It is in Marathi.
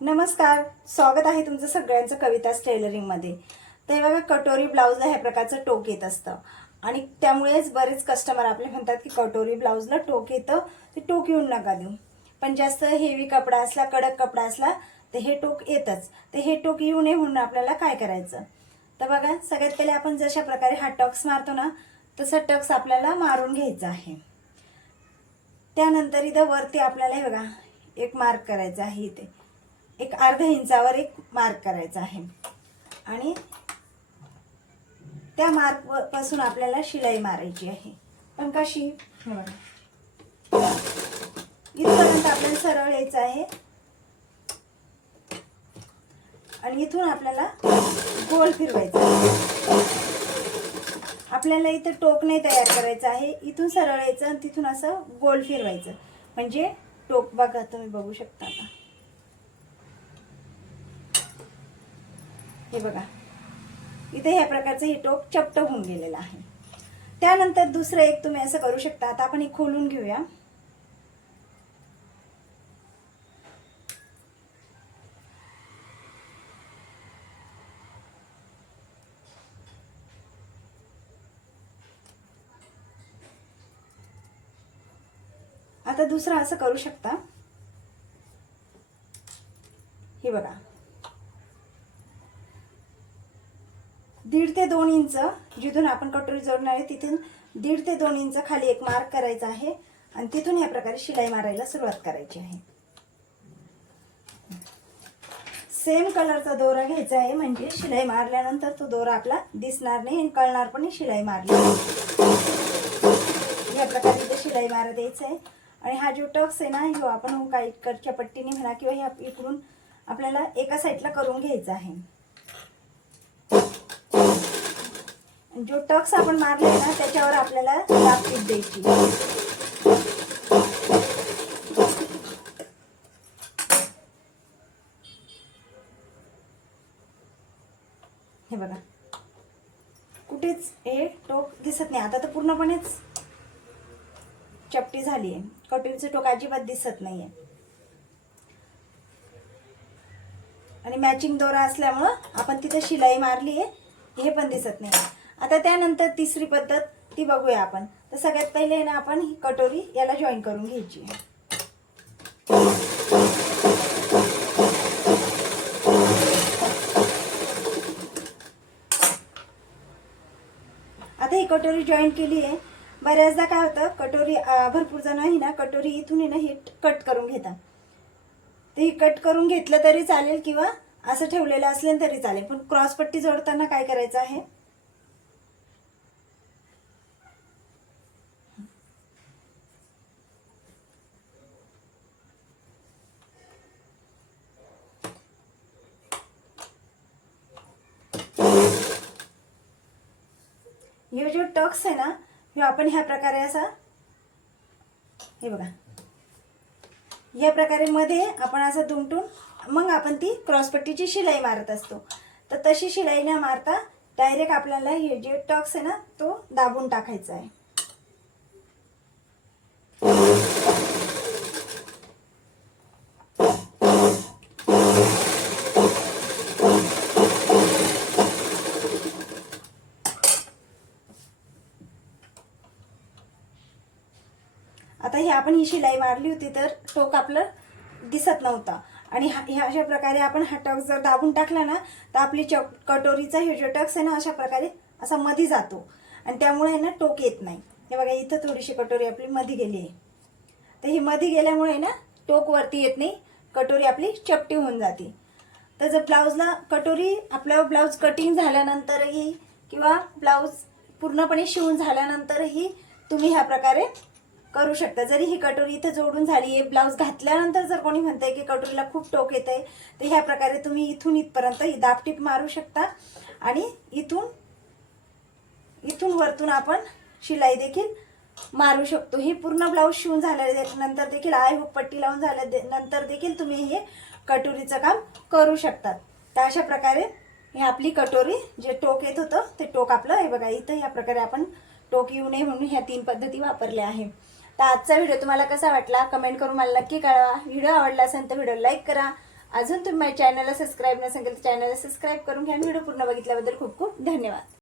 नमस्कार, स्वागत आहे तुमचं सगळ्यांचं कविताच टेलरिंगमध्ये। ते बघा, कटोरी ब्लाउजला ह्या प्रकारचं टोक येत असतं आणि त्यामुळेच बरेच कस्टमर आपले म्हणतात की कटोरी ब्लाउजला टोक येतं, ते टोक येऊन नका देऊ। पण जास्त हेवी कपडा असला, कडक कपडा असला तर हे टोक येतच। तर हे टोक येऊ नये म्हणून आपल्याला काय करायचं, तर बघा, सगळ्यात पहिले आपण जशा प्रकारे हा टक्स मारतो ना, तसा टक्स आपल्याला मारून घ्यायचा आहे। त्यानंतर इथं वरती आपल्याला हे बघा एक मार्क करायचा आहे, इथे एक अर्ध्या इंचावर एक मार्क करायचा आहे आणि त्या मार्क पासून आपल्याला शिलाई मारायची आहे। पण कशी, इथपर्यंत आपल्याला सरळ यायचं आहे आणि इथून आपल्याला गोल फिरवायचं आहे। आपल्याला इथं टोक नाही तयार करायचं आहे, इथून सरळ यायचं आणि तिथून असं गोल फिरवायचं, म्हणजे टोक बघा, तुम्ही बघू शकता। आता हे बघा, इथे ह्या प्रकारचं हे टोक चपट होऊन गेलेलं आहे। त्यानंतर दुसरं एक तुम्ही असं करू शकता। आता आपण हे खोलून घेऊया। आता दुसरं असं करू शकता, हे बघा, 1.5 ते 2 इंच जिथून आपण कटोरी जोडणार आहे तिथून 1.5 ते 2 इंच खाली एक मार्क करायचा आहे आणि तिथून या प्रकारे शिलाई मारायला सुरुवात करायची आहे। सेम कलरचा दोरा घ्यायचा आहे, म्हणजे शिलाई मारल्यानंतर तो दोरा आपला दिसणार नाही आणि कळणार पण शिलाई मारली। या प्रकारे इथे शिलाई मारत द्यायचं आहे आणि हा जो टक्स आहे ना, जो आपण काही इकडच्या पट्टीने म्हणा किंवा ह्या इकडून आपल्याला एका साईडला करून घ्यायचा आहे। जो टक्स आपण मारले ना, त्याच्यावर आपल्याला दाब टीप द्यायची। हे बघा, कुठेच हे टोक दिसत नाही। आता तर पूर्णपणेच चपटी झाली आहे, कटोरीचं टोक अजिबात दिसत नाहीये आणि मॅचिंग दोरा असल्यामुळं आपण तिथे शिलाई मारली आहे हे पण दिसत नाही। आता त्यानंतर तिसरी पद्धत ती बघूया आपण। तर सगळ्यात पहिले ना, आपण ही कटोरी याला जॉईन करून घ्यायची आहे। आता ही कटोरी जॉईन केली आहे। बऱ्याचदा काय होतं, कटोरी भरपूर जण आहे ना, कटोरी इथून आहे ना हे कट करून घेतात। ते ही कट करून घेतलं तरी चालेल किंवा असं ठेवलेलं असलं तरी चालेल, पण क्रॉस पट्टी जोडताना काय करायचं आहे, हे जो टक्स आहे ना, हे आपण ह्या प्रकारे असा, हे बघा, या प्रकारे मध्ये आपण असं दुमटून मग आपण ती क्रॉसपट्टीची शिलाई मारत असतो। तर तशी शिलाई न मारता डायरेक्ट आपल्याला हे जे टक्स आहे ना, तो दाबून टाकायचा आहे। आता हे आपण ही शिलाई मारली होती तर टोक आपलं दिसत नव्हता आणि ह्या अशा प्रकारे आपण हा टक्स जर दाबून टाकला ना, तर आपली कटोरीचा हे जो टक्स आहे ना, अशा प्रकारे असा मध्ये जातो आणि त्यामुळे ना टोक येत नाही। हे बघा, इथं थोडीशी कटोरी आपली मध्ये गेली आहे, तर ही मध्ये गेल्यामुळे ना टोक वरती येत नाही, कटोरी आपली चपटी होऊन जाते। तर जर ब्लाउजला कटोरी आपला ब्लाउज कटिंग झाल्यानंतरही किंवा ब्लाउज पूर्णपणे शिवून झाल्यानंतरही तुम्ही ह्या प्रकारे करू शकता। जरी ही कटोरी इथे जोडून झाली आहे, ब्लाउज घातल्यानंतर जर कोणी म्हणतंय की कटोरीला खूप टोक येत आहे, तर ह्या प्रकारे तुम्ही इथून इथपर्यंत ही दाब टीप मारू शकता आणि इथून वरतून आपण शिलाई देखील मारू शकतो। ही पूर्ण ब्लाउज शिवून झाल्यानंतर देखील आय हुक पट्टी लावून झाल्यानंतर देखील तुम्ही हे कटोरीचं काम करू शकतात। तर अशा प्रकारे ही आपली कटोरी जे टोक येत होतं ते टोक आपलं, हे बघा, इथं ह्या प्रकारे आपण टोक येऊ नये म्हणून ह्या 3 पद्धती वापरल्या आहे। तर आजचा व्हिडिओ तुम्हाला कसा वाटला कमेंट करून मला नक्की कळवा। व्हिडिओ आवडला असेल तर व्हिडिओ लाईक करा अजून तुम्ही माझ्या चॅनलला सबस्क्राईब नसेल तर चॅनलला सबस्क्राईब करून घ्या. व्हिडिओ पूर्ण बघितल्याबद्दल खूप खूप धन्यवाद.